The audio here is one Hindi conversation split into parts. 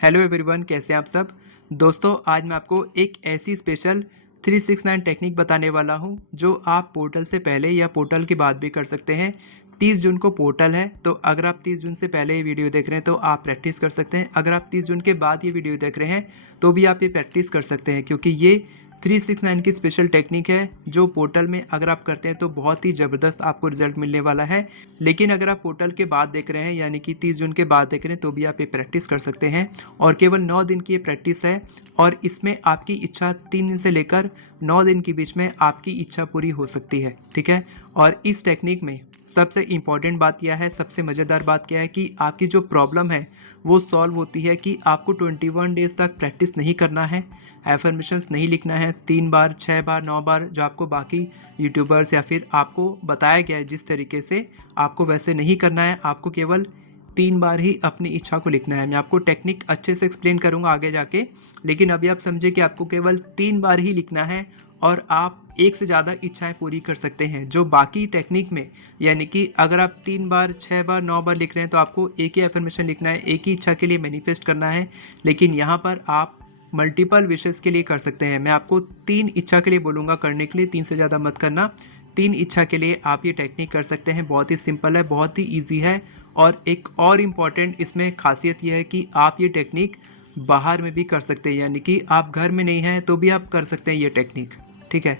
हेलो एवरीवन, कैसे हैं आप सब। दोस्तों, आज मैं आपको एक ऐसी स्पेशल 369 टेक्निक बताने वाला हूं जो आप पोर्टल से पहले या पोर्टल के बाद भी कर सकते हैं। 30 जून को पोर्टल है, तो अगर आप 30 जून से पहले ये वीडियो देख रहे हैं तो आप प्रैक्टिस कर सकते हैं। अगर आप 30 जून के बाद ये वीडियो देख रहे हैं तो भी आप ये प्रैक्टिस कर सकते हैं, क्योंकि ये 369 की स्पेशल टेक्निक है जो पोर्टल में अगर आप करते हैं तो बहुत ही ज़बरदस्त आपको रिजल्ट मिलने वाला है। लेकिन अगर आप पोर्टल के बाद देख रहे हैं, यानी कि 30 जून के बाद देख रहे हैं, तो भी आप ये प्रैक्टिस कर सकते हैं। और केवल 9 दिन की ये प्रैक्टिस है और इसमें आपकी इच्छा 3 दिन से लेकर 9 दिन के बीच में आपकी इच्छा पूरी हो सकती है। ठीक है। और इस टेक्निक में सबसे इम्पॉर्टेंट बात यह है, सबसे मज़ेदार बात क्या है कि आपकी जो प्रॉब्लम है वो सॉल्व होती है कि आपको 21 डेज़ तक प्रैक्टिस नहीं करना है, एफर्मेशंस नहीं लिखना है 3 बार 6 बार 9 बार जो आपको बाकी यूट्यूबर्स या फिर आपको बताया गया है जिस तरीके से, आपको वैसे नहीं करना है। आपको केवल 3 बार ही अपनी इच्छा को लिखना है। मैं आपको टेक्निक अच्छे से एक्सप्लेन करूंगा आगे जाके, लेकिन अभी आप समझे कि आपको केवल 3 बार ही लिखना है और आप एक से ज़्यादा इच्छाएं पूरी कर सकते हैं। जो बाकी टेक्निक में, यानी कि अगर आप 3 बार 6 बार 9 बार लिख रहे हैं तो आपको एक ही एफर्मेशन लिखना है, एक ही इच्छा के लिए मैनिफेस्ट करना है। लेकिन यहाँ पर आप मल्टीपल विशेस के लिए कर सकते हैं। मैं आपको 3 इच्छा के लिए बोलूँगा करने के लिए, 3 से ज़्यादा मत करना। 3 इच्छा के लिए आप ये टेक्निक कर सकते हैं। बहुत ही सिंपल है, बहुत ही ईजी है। और एक और इम्पॉर्टेंट इसमें खासियत यह है कि आप ये टेक्निक बाहर में भी कर सकते हैं, यानी कि आप घर में नहीं हैं तो भी आप कर सकते हैं ये टेक्निक। ठीक है।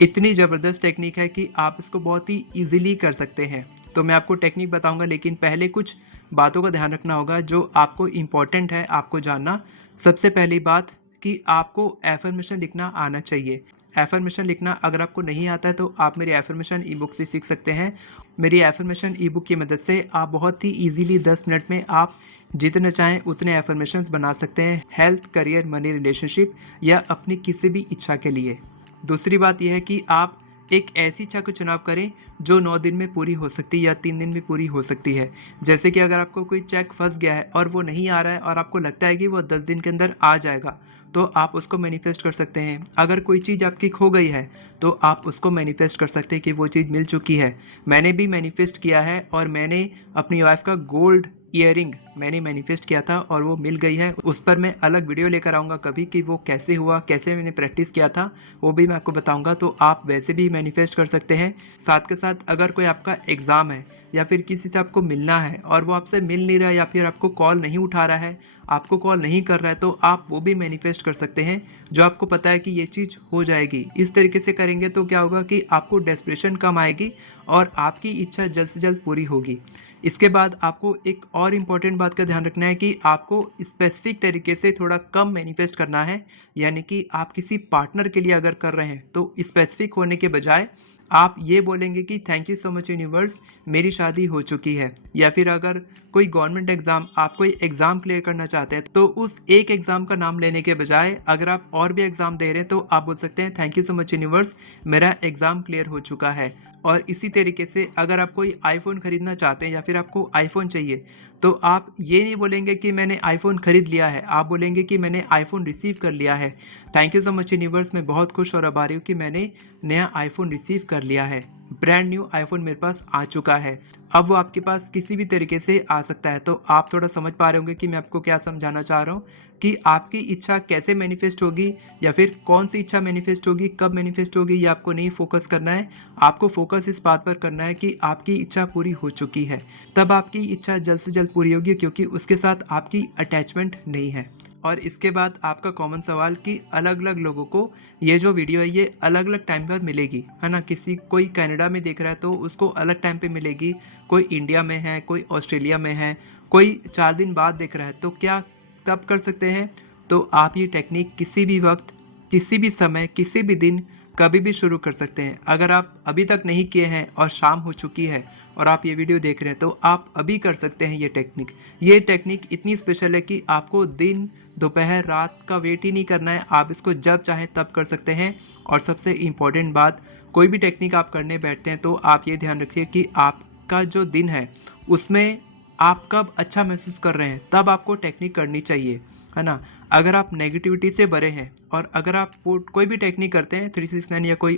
इतनी ज़बरदस्त टेक्निक है कि आप इसको बहुत ही ईजिली कर सकते हैं। तो मैं आपको टेक्निक बताऊंगा, लेकिन पहले कुछ बातों का ध्यान रखना होगा जो आपको इम्पॉर्टेंट है आपको जानना। सबसे पहली बात कि आपको एफर्मेशन लिखना आना चाहिए। एफर्मेशन लिखना अगर आपको नहीं आता है तो आप मेरी एफर्मेशन ई बुक से सीख सकते हैं। मेरी एफर्मेशन ई बुक की मदद से आप बहुत ही इजीली 10 मिनट में आप जितने चाहें उतने एफर्मेशंस बना सकते हैं, हेल्थ, करियर, मनी, रिलेशनशिप या अपनी किसी भी इच्छा के लिए। दूसरी बात यह है कि आप एक ऐसी इच्छा का चुनाव करें जो 9 दिन में पूरी हो सकती है या 3 दिन में पूरी हो सकती है। जैसे कि अगर आपको कोई चेक फंस गया है और वो नहीं आ रहा है और आपको लगता है कि वो 10 दिन के अंदर आ जाएगा, तो आप उसको मैनिफेस्ट कर सकते हैं। अगर कोई चीज़ आपकी खो गई है तो आप उसको मैनिफेस्ट कर सकते हैं कि वो चीज़ मिल चुकी है। मैंने भी मैनिफेस्ट किया है और मैंने अपनी वाइफ का गोल्ड ईयरिंग मैंने मैनिफेस्ट किया था और वो मिल गई है। उस पर मैं अलग वीडियो लेकर आऊँगा कभी कि वो कैसे हुआ, कैसे मैंने प्रैक्टिस किया था, वो भी मैं आपको बताऊँगा। तो आप वैसे भी मैनिफेस्ट कर सकते हैं। साथ के साथ अगर कोई आपका एग्ज़ाम है या फिर किसी से आपको मिलना है और वो आपसे मिल नहीं रहा है या फिर आपको कॉल नहीं उठा रहा है, आपको कॉल नहीं कर रहा है, तो आप वो भी मैनिफेस्ट कर सकते हैं जो आपको पता है कि ये चीज़ हो जाएगी। इस तरीके से करेंगे तो क्या होगा कि आपको डेस्परेशन कम आएगी और आपकी इच्छा जल्द से जल्द पूरी होगी। इसके बाद आपको एक और इम्पॉर्टेंट बात का ध्यान रखना है कि आपको स्पेसिफिक तरीके से थोड़ा कम मैनिफेस्ट करना है। यानी कि आप किसी पार्टनर के लिए अगर कर रहे हैं तो स्पेसिफिक होने के बजाय आप ये बोलेंगे कि thank you so much universe, मेरी शादी हो चुकी है। या फिर अगर कोई गवर्नमेंट एग्ज़ाम, आप कोई एग्ज़ाम क्लियर करना चाहते हैं तो उस एक एग्ज़ाम का नाम लेने के बजाय अगर आप और भी एग्ज़ाम दे रहे हैं तो आप बोल सकते हैं thank you so much universe, मेरा एग्ज़ाम क्लियर हो चुका है। और इसी तरीके से अगर आप कोई आईफोन ख़रीदना चाहते हैं या फिर आपको आईफोन चाहिए, तो आप ये नहीं बोलेंगे कि मैंने आईफोन ख़रीद लिया है, आप बोलेंगे कि मैंने आईफोन रिसीव कर लिया है। Thank you so much universe, मैं बहुत खुश और आभारी हूँ कि मैंने नया आईफोन रिसीव कर लिया है। ब्रांड न्यू आईफोन मेरे पास आ चुका है। अब वो आपके पास किसी भी तरीके से आ सकता है। तो आप थोड़ा समझ पा रहे होंगे कि मैं आपको क्या समझाना चाह रहा हूँ कि आपकी इच्छा कैसे मैनिफेस्ट होगी या फिर कौन सी इच्छा मैनिफेस्ट होगी, कब मैनिफेस्ट होगी, ये आपको नहीं फोकस करना है। आपको फोकस इस बात पर करना है कि आपकी इच्छा पूरी हो चुकी है। तब आपकी इच्छा जल्द से जल्द पूरी होगी, क्योंकि उसके साथ आपकी अटैचमेंट नहीं है। और इसके बाद आपका कॉमन सवाल कि अलग अलग लोगों को ये जो वीडियो है ये अलग अलग टाइम पर मिलेगी, है ना। किसी कोई कनाडा में देख रहा है तो उसको अलग टाइम पे मिलेगी, कोई इंडिया में है, कोई ऑस्ट्रेलिया में है, कोई 4 दिन बाद देख रहा है, तो क्या तब कर सकते हैं। तो आप ये टेक्निक किसी भी वक्त, किसी भी समय, किसी भी दिन, कभी भी शुरू कर सकते हैं। अगर आप अभी तक नहीं किए हैं और शाम हो चुकी है और आप ये वीडियो देख रहे हैं तो आप अभी कर सकते हैं ये टेक्निक। ये टेक्निक इतनी स्पेशल है कि आपको दिन, दोपहर, रात का वेट ही नहीं करना है, आप इसको जब चाहें तब कर सकते हैं। और सबसे इम्पॉर्टेंट बात, कोई भी टेक्निक आप करने बैठते हैं तो आप ये ध्यान रखिए कि आपका जो दिन है उसमें आप कब अच्छा महसूस कर रहे हैं तब आपको टेक्निक करनी चाहिए, है ना। अगर आप नेगेटिविटी से भरे हैं और अगर आप वो कोई भी टेक्निक करते हैं 369 या कोई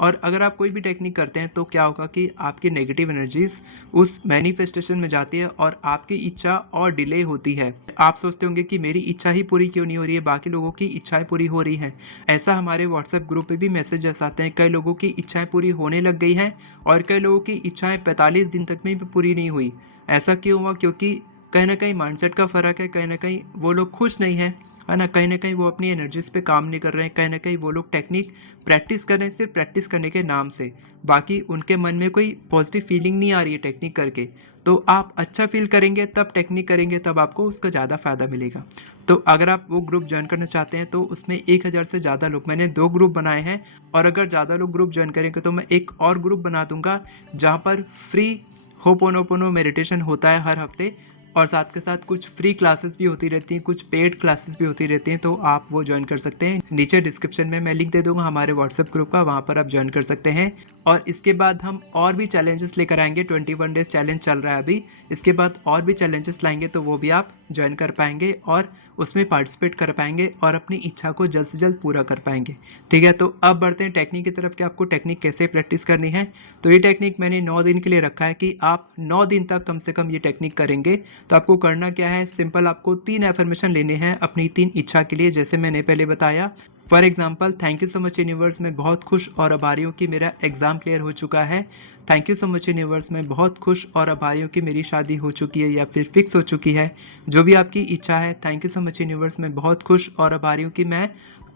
और अगर आप कोई भी टेक्निक करते हैं तो क्या होगा कि आपकी नेगेटिव एनर्जीज उस मैनिफेस्टेशन में जाती है और आपकी इच्छा और डिले होती है। आप सोचते होंगे कि मेरी इच्छा ही पूरी क्यों नहीं हो रही है, बाकी लोगों की इच्छाएं पूरी हो रही हैं। ऐसा हमारे व्हाट्सएप ग्रुप पे भी मैसेजेस आते हैं, कई लोगों की इच्छाएं पूरी होने लग गई हैं और कई लोगों की इच्छाएं 45 दिन तक में भी पूरी नहीं हुई। ऐसा क्यों हुआ? क्योंकि कहीं ना कहीं माइंडसेट का फ़र्क है, कहीं ना कहीं वो लोग खुश नहीं हैं, है ना, कहीं ना कहीं वो अपनी एनर्जीज पे काम नहीं कर रहे हैं, कहीं ना कहीं वो लोग टेक्निक प्रैक्टिस कर रहे हैं सिर्फ प्रैक्टिस करने के नाम से, बाकी उनके मन में कोई पॉजिटिव फीलिंग नहीं आ रही है टेक्निक करके। तो आप अच्छा फील करेंगे तब टेक्निक करेंगे, तब आपको उसका ज़्यादा फ़ायदा मिलेगा। तो अगर आप वो ग्रुप ज्वाइन करना चाहते हैं तो उसमें 1000 से ज़्यादा लोग, मैंने 2 ग्रुप बनाए हैं, और अगर ज़्यादा लोग ग्रुप ज्वाइन करेंगे तो मैं एक और ग्रुप बना दूंगा जहाँ पर फ्री होपोनोपोनो मेडिटेशन होता है हर हफ्ते, और साथ के साथ कुछ फ्री क्लासेस भी होती रहती हैं, कुछ पेड क्लासेस भी होती रहती हैं, तो आप वो ज्वाइन कर सकते हैं। नीचे डिस्क्रिप्शन में मैं लिंक दे दूंगा हमारे व्हाट्सएप ग्रुप का, वहाँ पर आप ज्वाइन कर सकते हैं। और इसके बाद हम और भी चैलेंजेस लेकर आएंगे, 21 डेज चैलेंज चल रहा है अभी, इसके बाद और भी चैलेंजेस लाएंगे तो वो भी आप ज्वाइन कर पाएंगे और उसमें पार्टिसिपेट कर पाएंगे और अपनी इच्छा को जल्द से जल्द पूरा कर पाएंगे। ठीक है, तो अब बढ़ते हैं टेक्निक की तरफ कि आपको टेक्निक कैसे प्रैक्टिस करनी है। तो ये टेक्निक मैंने 9 दिन के लिए रखा है कि आप 9 दिन तक कम से कम ये टेक्निक करेंगे। तो आपको करना क्या है, सिंपल, आपको 3 एफर्मेशन लेने हैं अपनी 3 इच्छा के लिए, जैसे मैंने पहले बताया। For example, thank you so much universe, मैं बहुत खुश और आभारी हूँ कि मेरा एग्ज़ाम क्लियर हो चुका है। Thank you so much universe, मैं बहुत खुश और आभारी हूँ कि मेरी शादी हो चुकी है या फिर फिक्स हो चुकी है। जो भी आपकी इच्छा है, thank you so much universe, मैं बहुत खुश और आभारी हूँ कि मैं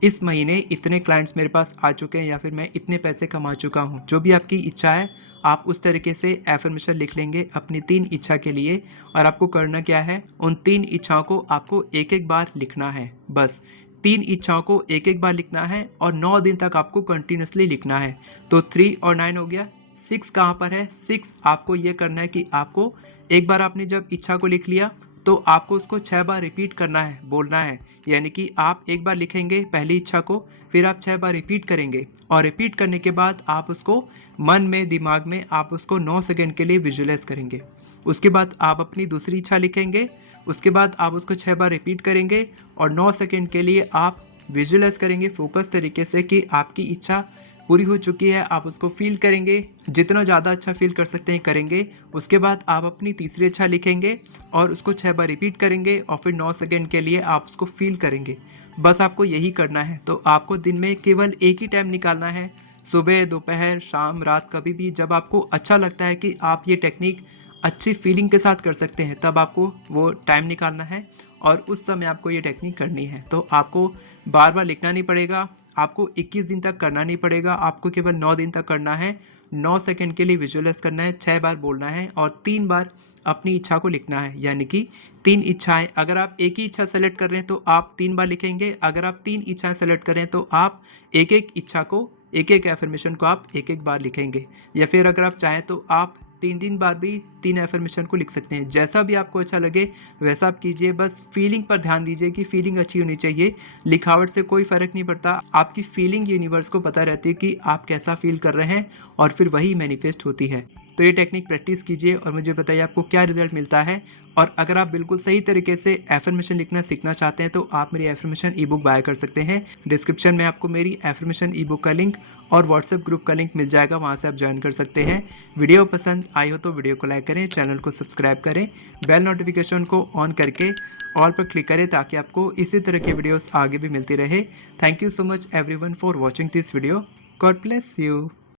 इस महीने इतने क्लाइंट्स मेरे पास आ चुके हैं या फिर मैं इतने पैसे कमा चुका हूँ। जो भी आपकी इच्छा है आप उस तरीके से एफर्मेशन लिख लेंगे अपनी 3 इच्छा के लिए। और आपको करना क्या है, उन 3 इच्छाओं को आपको एक एक बार लिखना है, बस 3 इच्छाओं को एक एक बार लिखना है और 9 दिन तक आपको कंटिन्यूसली लिखना है। तो 3 और 9 हो गया, 6 कहाँ पर है? 6 आपको ये करना है कि आपको एक बार आपने जब इच्छा को लिख लिया तो आपको उसको 6 बार रिपीट करना है, बोलना है। यानी कि आप एक बार लिखेंगे पहली इच्छा को, फिर आप 6 बार रिपीट करेंगे और रिपीट करने के बाद आप उसको मन में, दिमाग में आप उसको 9 सेकंड के लिए विजुअलाइज करेंगे। उसके बाद आप अपनी दूसरी इच्छा लिखेंगे, उसके बाद आप उसको 6 बार रिपीट करेंगे और 9 सेकंड के लिए आप विजुअलाइज करेंगे फोकस तरीके से कि आपकी इच्छा पूरी हो चुकी है। आप उसको फील करेंगे, जितना ज़्यादा अच्छा फील कर सकते हैं करेंगे। उसके बाद आप अपनी तीसरी इच्छा लिखेंगे और उसको 6 बार रिपीट करेंगे और फिर 9 सेकंड के लिए आप उसको फील करेंगे। बस आपको यही करना है। तो आपको दिन में केवल एक ही टाइम निकालना है, सुबह, दोपहर, शाम, रात, कभी भी जब आपको अच्छा लगता है कि आप ये टेक्निक अच्छी फीलिंग के साथ कर सकते हैं, तब आपको वो टाइम निकालना है और उस समय आपको ये टेक्निक करनी है। तो आपको बार बार लिखना नहीं पड़ेगा, आपको 21 दिन तक करना नहीं पड़ेगा, आपको केवल 9 दिन तक करना है। 9 सेकंड के लिए विजुअलाइज करना है, 6 बार बोलना है और 3 बार अपनी इच्छा को लिखना है। यानी कि 3 इच्छाएं, अगर आप एक ही इच्छा सेलेक्ट कर रहे हैं तो आप 3 बार लिखेंगे, अगर आप 3 इच्छाएं सेलेक्ट करें तो आप एक एक इच्छा को, एक एक एफर्मेशन को आप एक एक बार लिखेंगे। या फिर अगर आप चाहें तो आप 3 बार भी 3 एफर्मेशन को लिख सकते हैं। जैसा भी आपको अच्छा लगे वैसा आप कीजिए, बस फीलिंग पर ध्यान दीजिए कि फीलिंग अच्छी होनी चाहिए। लिखावट से कोई फ़र्क नहीं पड़ता, आपकी फीलिंग यूनिवर्स को पता रहती है कि आप कैसा फील कर रहे हैं और फिर वही मैनिफेस्ट होती है। तो ये टेक्निक प्रैक्टिस कीजिए और मुझे बताइए आपको क्या रिजल्ट मिलता है। और अगर आप बिल्कुल सही तरीके से एफर्मेशन लिखना सीखना चाहते हैं तो आप मेरी एफर्मेशन ई बुक बाय कर सकते हैं। डिस्क्रिप्शन में आपको मेरी एफर्मेशन ई बुक का लिंक और व्हाट्सएप ग्रुप का लिंक मिल जाएगा, वहाँ से आप ज्वाइन कर सकते हैं। वीडियो पसंद आई हो तो वीडियो को लाइक करें, चैनल को सब्सक्राइब करें, बेल नोटिफिकेशन को ऑन करके ऑल पर क्लिक करें ताकि आपको इसी तरह के वीडियोस आगे भी मिलती रहे। Thank you so much everyone for watching this video. God bless you.